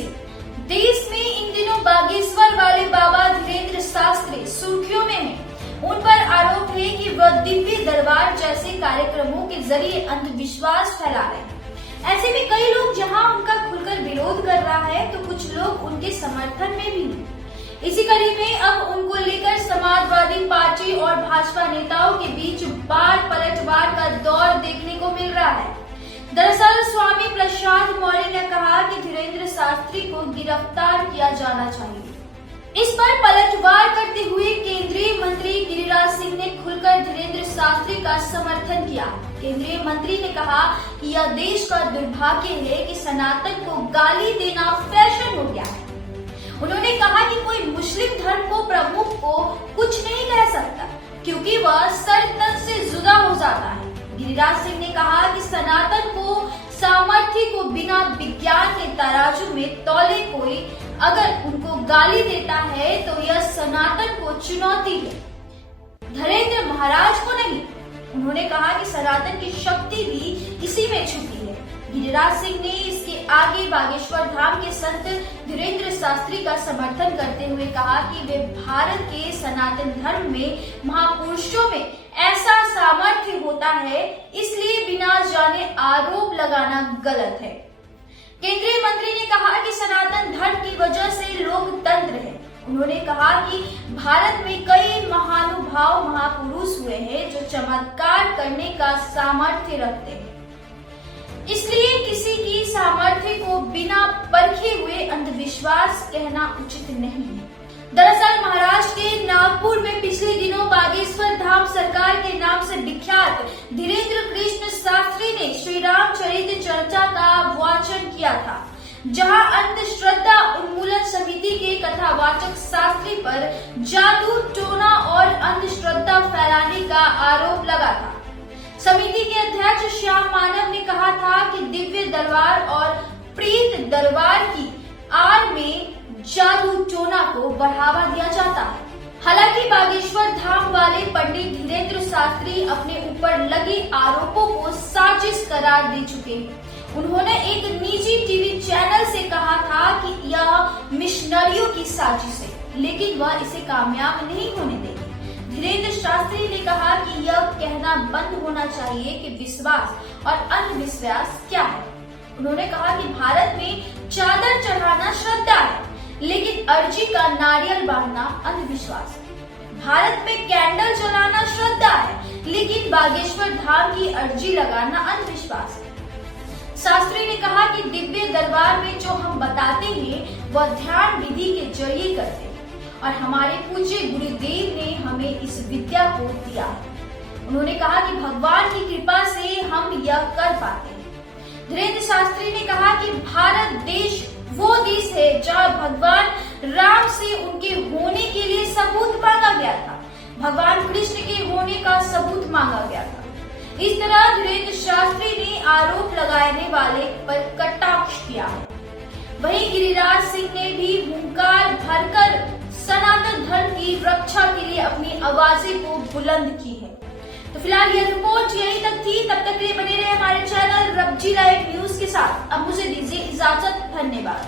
सिंह। देश में इन दिनों बागेश्वर वाले बाबा धीरेन्द्र शास्त्री सुर्खियों में हैं। उन पर आरोप है कि वह दिव्य दरबार जैसे कार्यक्रमों के जरिए अंधविश्वास फैला रहे हैं। ऐसे में कई लोग जहां उनका खुलकर विरोध कर रहा है तो कुछ लोग उनके समर्थन में भी हैं। इसी कड़ी में अब उनको लेकर समाजवादी पार्टी और भाजपा नेताओं के बीच बार पलटवार का दौर देखने को मिल रहा है। दरअसल स्वामी प्रसाद मौर्य ने कहा कि धीरेन्द्र शास्त्री को गिरफ्तार किया जाना चाहिए। इस पर पलटवार करते हुए केंद्रीय मंत्री गिरिराज सिंह ने खुलकर धीरेन्द्र शास्त्री का समर्थन किया। केंद्रीय मंत्री ने कहा कि यह देश का दुर्भाग्य है कि सनातन को गाली देना फैशन हो गया है। उन्होंने कहा कि कोई मुस्लिम धर्म को प्रमुख को कुछ नहीं कह सकता क्योंकि वह सर तन से जुदा हो जाता है। गिरिराज सिंह ने कहा कि सनातन को सामर्थ्य को बिना विज्ञान के तराजू में तौले कोई अगर उनको गाली देता है तो यह सनातन को चुनौती है, धीरेन्द्र महाराज को नहीं। उन्होंने कहा कि सनातन की शक्ति भी इसी में छुपी है। गिरिराज सिंह ने इसके आगे बागेश्वर धाम के संत धीरेन्द्र शास्त्री का समर्थन करते हुए कहा कि वे भारत के सनातन धर्म में महापुरुषों में ऐसा सामर्थ्य होता है, इसलिए बिना जाने आरोप लगाना गलत है। केंद्रीय मंत्री ने कहा कि सनातन धर्म की वजह से लोकतंत्र है। उन्होंने कहा कि भारत में कई महानुभाव महापुरुष हुए हैं जो चमत्कार करने का सामर्थ्य रखते हैं, इसलिए किसी की सामर्थ्य को बिना परखे हुए अंधविश्वास कहना उचित नहीं है। दरअसल महाराष्ट्र के नागपुर में पिछले दिनों बागेश्वर धाम सरकार के नाम से विख्यात धीरेन्द्र कृष्ण शास्त्री ने श्री रामचरित चर्चा का वाचन किया था, जहां अंधश्रद्धा उन्मूलन समिति के कथावाचक शास्त्री पर जादू टोना और अंधश्रद्धा फैलाने का आरोप लगा था। समिति के अध्यक्ष श्याम मानव ने कहा था कि दिव्य दरबार और प्रीत दरबार की आड़ में जादू टोना को बढ़ावा दिया जाता है। हालांकि बागेश्वर धाम वाले पंडित धीरेन्द्र शास्त्री अपने ऊपर लगे आरोपों को साजिश करार दे चुके हैं। उन्होंने एक निजी टीवी चैनल से कहा था कि यह मिशनरियों की साजिश है, लेकिन वह इसे कामयाब नहीं होने देंगे। धीरेन्द्र शास्त्री ने कहा कि यह कहना बंद होना चाहिए कि विश्वास और अंधविश्वास क्या है। उन्होंने कहा कि भारत में चादर चढ़ाना श्रद्धा है, लेकिन अर्जी का नारियल बांधना अंधविश्वास है। भारत में कैंडल जलाना श्रद्धा है, लेकिन बागेश्वर धाम की अर्जी लगाना अंधविश्वास है। शास्त्री ने कहा कि दिव्य दरबार में जो हम बताते हैं वह ध्यान विधि के जरिए करते हैं और हमारे पूज्य गुरुदेव ने हमें इस विद्या को दिया है। उन्होंने कहा कि भगवान की कृपा से हम यह कर पाते हैं। धीरेन्द्र शास्त्री ने कहा कि भारत देश वो देश है जहाँ भगवान राम से उनके होने के लिए सबूत मांगा गया था, भगवान कृष्ण के होने का सबूत मांगा गया था। इस तरह धीरेन्द्र शास्त्री ने आरोप लगाने वाले पर कटाक्ष किया है। वहीं गिरिराज सिंह ने भी हुंकार भरकर सनातन धर्म की रक्षा के लिए अपनी आवाजें को बुलंद की है। तो फिलहाल यह रिपोर्ट यहीं तक थी। तब तक के लिए बने रहे हमारे चैनल रबजी लाइव न्यूज के साथ। अब मुझे दीजिए इजाजत। धन्यवाद।